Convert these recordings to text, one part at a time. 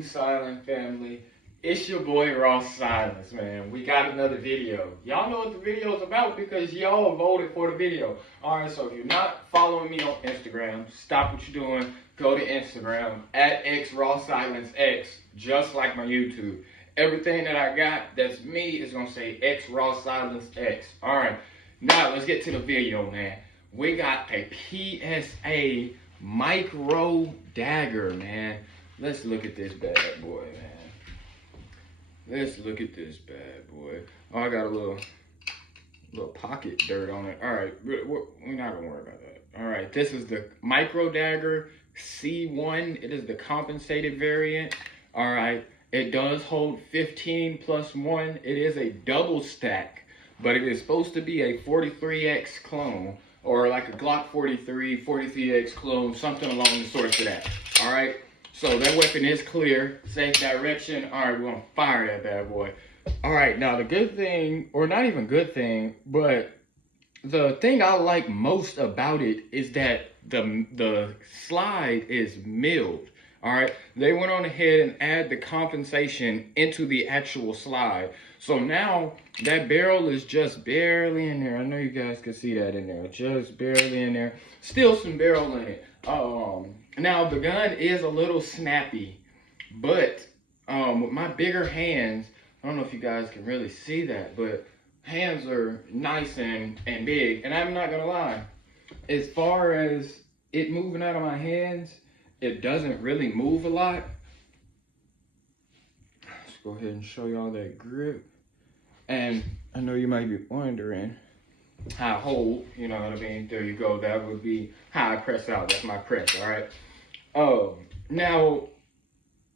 you silent family? It's your boy Raw Silence, man. We got another video. Y'all know what the video is about because y'all voted for the video. Alright, so if you're not following me on Instagram, stop what you're doing. Go to Instagram at XRawSilenceX, just like my YouTube. Everything that I got that's me is gonna say XRawSilenceX. Alright, now let's get to the video, man. We got a Psa Micro Dagger, man. Let's look at this bad boy, man. Let's look at this bad boy. Oh, I got a little pocket dirt on it. All right, we're not gonna worry about that. All right, this is the Micro Dagger C-1. It is the compensated variant. All right, it does hold 15 plus 1. It is a double stack, but it is supposed to be a 43X clone, or like a Glock 43, 43X clone, something along the sorts of that. All right. So that weapon is clear, safe direction. All right, we're gonna fire that bad boy. All right, now the good thing, or not even good thing, but the thing I like most about it is that the slide is milled. All right, they went on ahead and add the compensation into the actual slide. So now that barrel is just barely in there. I know you guys can see that in there, just barely in there. Still some barrel in it. Now the gun is a little snappy, but with my bigger hands, I don't know if you guys can really see that, but hands are nice and big. And I'm not gonna lie, as far as it moving out of my hands, it doesn't really move a lot. Let's go ahead and show y'all that grip. And I know you might be wondering how I hold, you know what I mean? There you go. That would be how I press out. That's my press, all right? Now,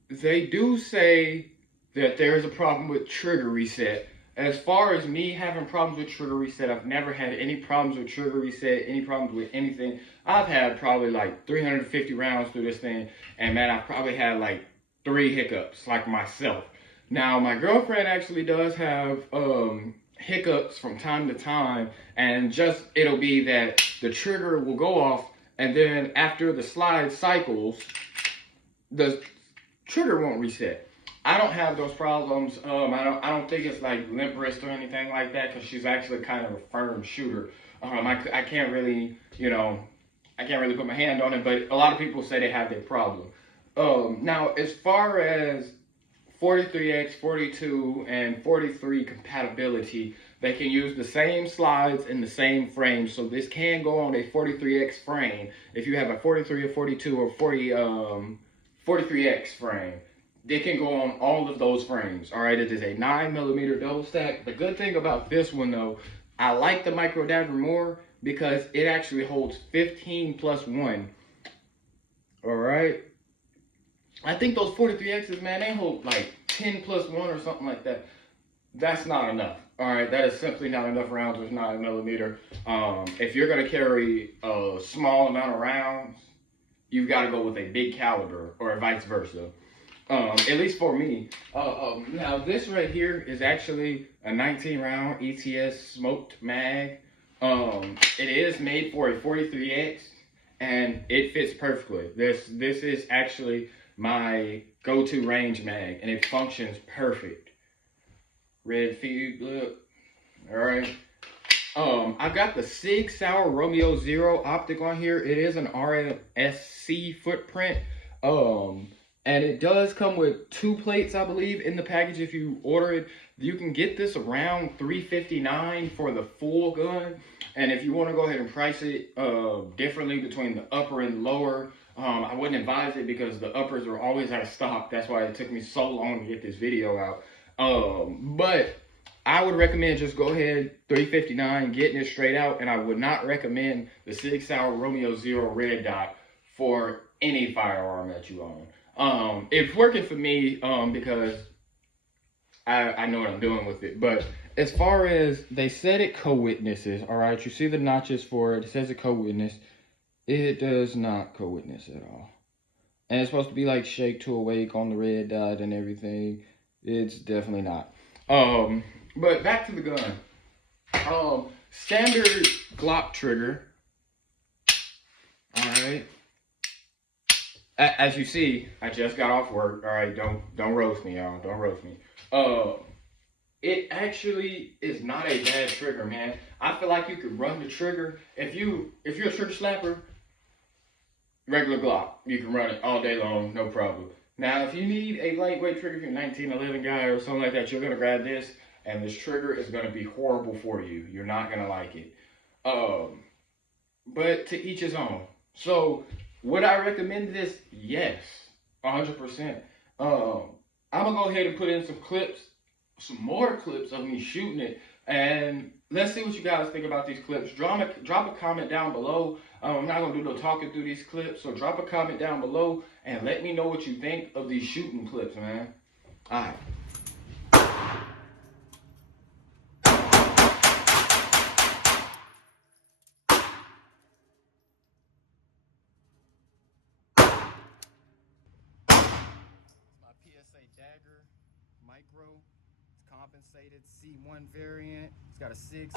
they do say that there's a problem with trigger reset. As far as me having problems with trigger reset, I've never had any problems with trigger reset, any problems with anything. I've had probably like 350 rounds through this thing, and man, I've probably had like 3 hiccups, like myself. Now, my girlfriend actually does have hiccups from time to time, and just it'll be that the trigger will go off, and then after the slide cycles, the trigger won't reset. I don't have those problems. I don't think it's like limp wrist or anything like that, because she's actually kind of a firm shooter. I can't really, I can't really put my hand on it, but a lot of people say they have that problem. Now, as far as 43X, 42, and 43 compatibility, they can use the same slides in the same frame. So this can go on a 43X frame. If you have a 43 or 42 or 43X frame, they can go on all of those frames. All right, it is a 9mm double stack. The good thing about this one though, I like the Micro Dagger more because it actually holds 15 plus 1. All right. I think those 43Xs, man, they hold like 10 plus 1 or something like that. That's not enough. All right, that is simply not enough rounds with 9mm. If you're gonna carry a small amount of rounds, you've got to go with a big caliber, or vice versa. At least for me. Now this right here is actually a 19-round ETS smoked mag. It is made for a 43X, and it fits perfectly. This is actually my go-to range mag, and it functions perfect. Red feed, look. All right. I've got the Sig Sauer Romeo Zero optic on here. It is an RSC footprint. And it does come with 2 plates, I believe, in the package. If you order it, you can get this around $359 for the full gun. And if you want to go ahead and price it differently between the upper and lower, I wouldn't advise it because the uppers are always out of stock. That's why it took me so long to get this video out. But I would recommend just go ahead, $359, getting it straight out. And I would not recommend the Sig Sauer Romeo Zero Red Dot for any firearm that you own. It's working for me because I know what I'm doing with it. But as far as they said it co-witnesses, all right, you see the notches for it. It says it co-witness. It does not co-witness at all. And it's supposed to be like shake to awake on the red dot and everything. It's definitely not. But back to the gun. Standard Glock trigger. All right. As you see, I just got off work. All right, don't roast me, y'all. Don't roast me. It actually is not a bad trigger, man. I feel like you could run the trigger if you're a trigger slapper, regular Glock, you can run it all day long, no problem. Now, if you need a lightweight trigger, if you're a 1911 guy or something like that, you're gonna grab this, and this trigger is gonna be horrible for you. You're not gonna like it. Um, but to each his own. So, would I recommend this? Yes, 100%. Um, I'm gonna go ahead and put in some clips, some more clips of me shooting it, and let's see what you guys think about these clips. Drop a comment down below. I'm not gonna do no talking through these clips, so drop a comment down below and let me know what you think of these shooting clips, man. All right. My PSA Dagger Micro. It's compensated C-1 variant. It's got a 6.0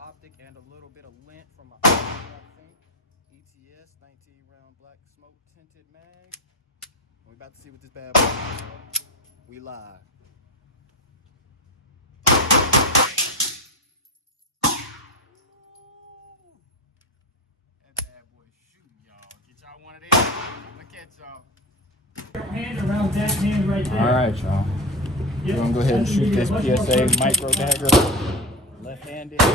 optic and a little bit of lint from a I think. ETS 19-round black smoke tinted mag. We about to see what this bad boy is. We live. That bad boy shooting, y'all. Get y'all one of these. I'm gonna catch y'all. Hand around that hand right there. All right, y'all. We're gonna go ahead and shoot this PSA Micro Dagger left-handed. We're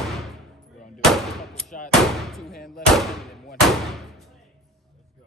gonna do a couple shots, two-hand left-handed and one hand. Let's go.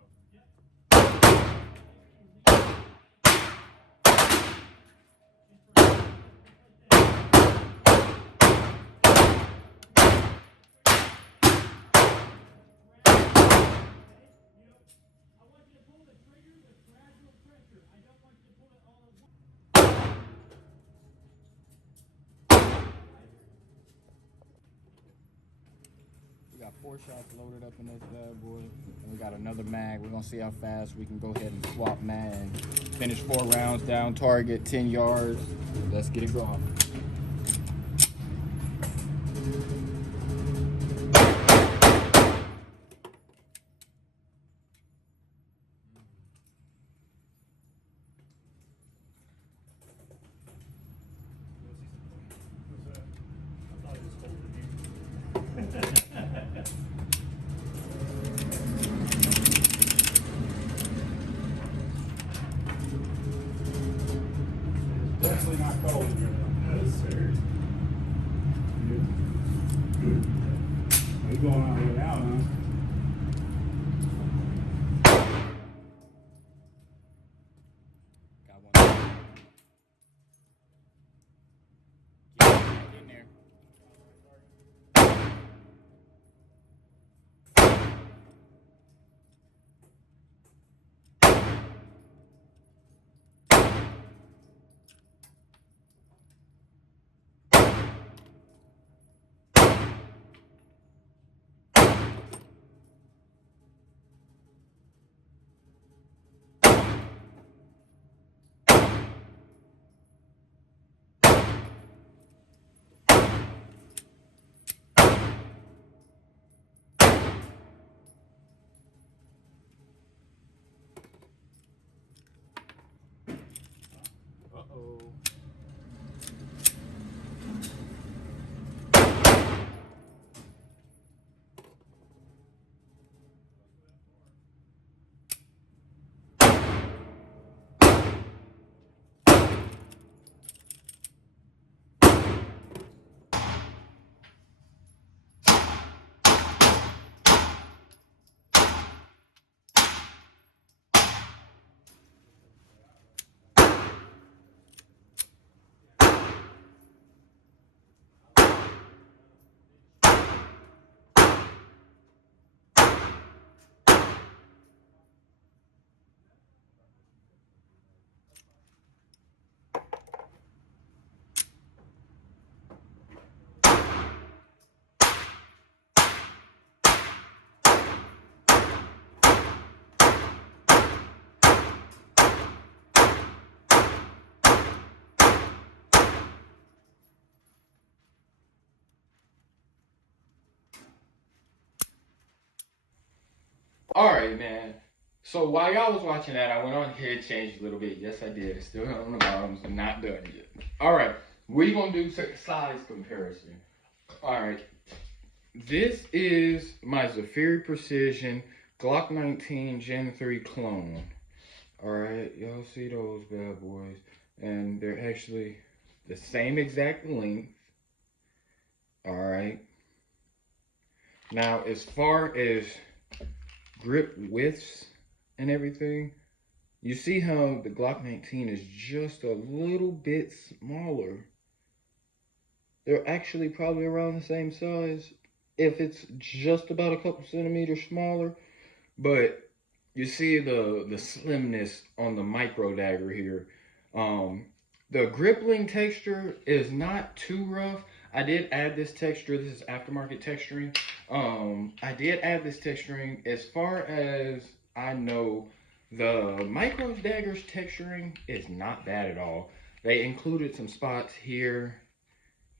We got 4 shots loaded up in this bad boy. And we got another mag. We're gonna see how fast we can go ahead and swap mag and finish 4 rounds down target, 10 yards. Let's get it going. Definitely not cold in here though. That's serious. Are you going all the way out, huh? Got one. Get in there. Uh-oh. All right, man. So while y'all was watching that, I went on here, changed a little bit. Yes, I did. It's still on the bottoms. I'm not done yet. All right, we're gonna do size comparison. All right, this is my Zafiri Precision Glock 19 Gen 3 clone. All right, y'all see those bad boys, and they're actually the same exact length. All right. Now, as far as grip widths and everything, you see how the Glock 19 is just a little bit smaller. They're actually probably around the same size, if it's just about a couple centimeters smaller. But you see the slimness on the Micro Dagger here. The gripping texture is not too rough. I did add this texture. This is aftermarket texturing. I did add this texturing. As far as I know, the Micro Dagger's texturing is not bad at all. They included some spots here,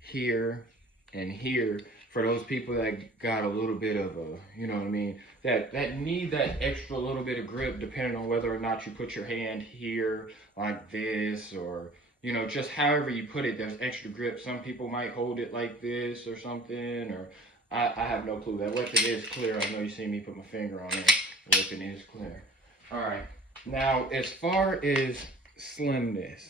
here, and here for those people that got a little bit of a, you know what I mean, that need that extra little bit of grip, depending on whether or not you put your hand here like this, or you know, just however you put it, there's extra grip. Some people might hold it like this or something, or I have no clue. That weapon is clear. I know you see me put my finger on it. The weapon is clear. All right. Now, as far as slimness,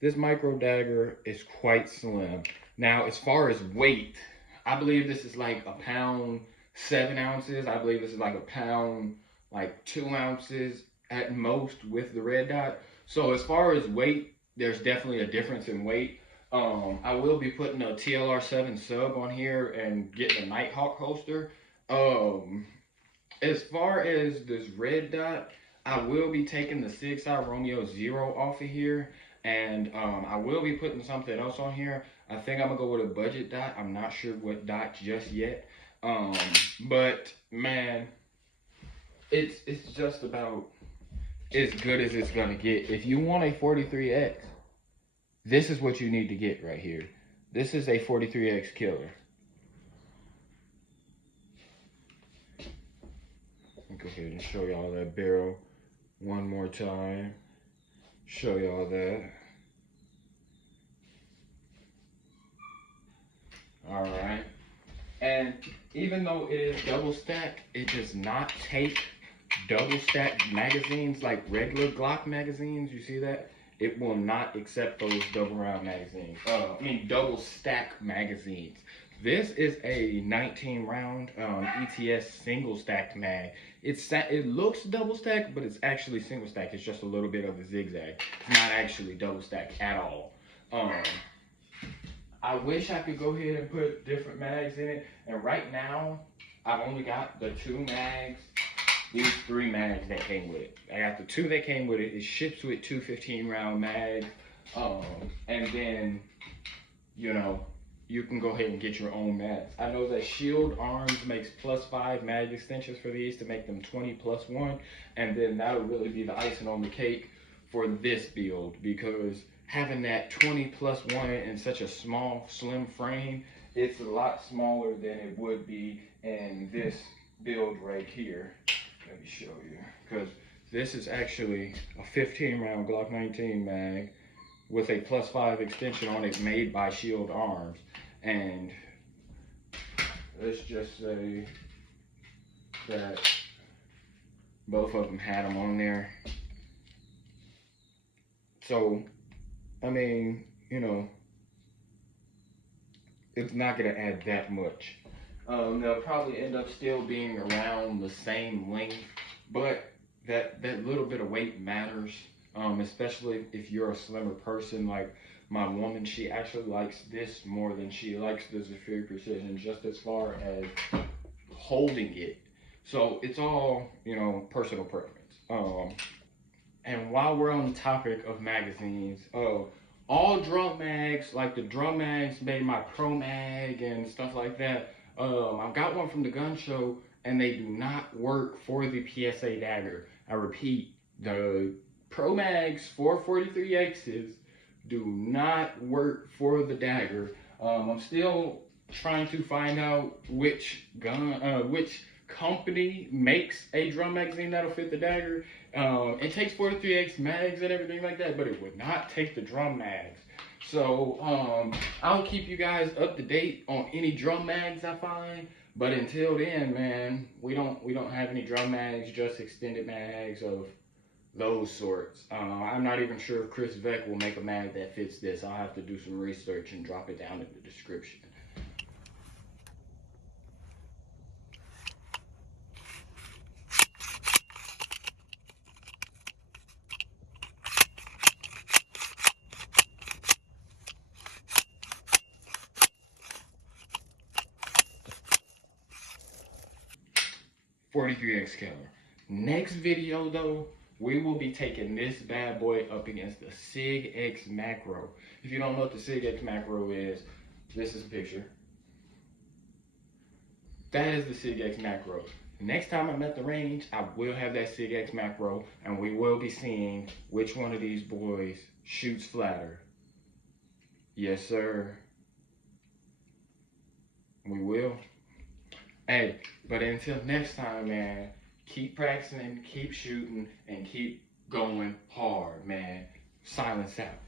this Micro Dagger is quite slim. Now, as far as weight, I believe this is like a pound 7 ounces. I believe this is like a pound like 2 ounces at most with the red dot. So as far as weight, there's definitely a difference in weight. I will be putting a TLR7 sub on here and getting a Nighthawk holster. As far as this red dot, I will be taking the XRawSilenceX 0 off of here, and I will be putting something else on here. I think I'm gonna go with a budget dot. I'm not sure what dot just yet. But man, it's just about as good as it's gonna get. If you want a 43X, this is what you need to get right here. This is a 43X killer. Let me go ahead and show y'all that barrel one more time. Show y'all that. All right. And even though it is double stacked, it does not take double stacked magazines like regular Glock magazines. You see that? It will not accept those double round magazines. Double stack magazines. This is a 19 round ETS single stacked mag. It looks double stacked, but it's actually single stacked. It's just a little bit of a zigzag. It's not actually double stacked at all. I wish I could go ahead and put different mags in it. And right now, I've only got the 2 mags, these 3 mags that came with it. I got the 2 that came with it. It ships with 2 15-round mags. And then, you know, you can go ahead and get your own mags. I know that Shield Arms makes +5 mag extensions for these to make them 20+1. And then that'll really be the icing on the cake for this build, because having that 20+1 in such a small, slim frame, it's a lot smaller than it would be in this build right here. Let me show you, because this is actually a 15-round Glock 19 mag with a +5 extension on it made by Shield Arms. And let's just say that both of them had them on there. So, I mean, you know, it's not gonna add that much. They'll probably end up still being around the same length, but that little bit of weight matters, especially if you're a slimmer person. Like my woman, she actually likes this more than she likes the Zafiri Precision, just as far as holding it. So it's all, you know, personal preference. And while we're on the topic of magazines, all drum mags, like the drum mags made my Pro Mag and stuff like that, I've got one from the gun show, and they do not work for the PSA Dagger. I repeat, the Pro Mags for 43Xs do not work for the Dagger. I'm still trying to find out which company makes a drum magazine that'll fit the dagger. It takes 43X mags and everything like that, but it would not take the drum mags. So I'll keep you guys up to date on any drum mags I find. But until then, man, we don't have any drum mags, just extended mags of those sorts. I'm not even sure if Chris Vec will make a mag that fits this. I'll have to do some research and drop it down in the description. .43X caliber. Next video though, we will be taking this bad boy up against the Sig X Macro. If you don't know what the Sig X Macro is, this is a picture. That is the Sig X Macro. Next time I'm at the range, I will have that Sig X Macro, and we will be seeing which one of these boys shoots flatter. Yes, sir. We will. Hey, but until next time, man, keep practicing, keep shooting, and keep going hard, man. Silence out.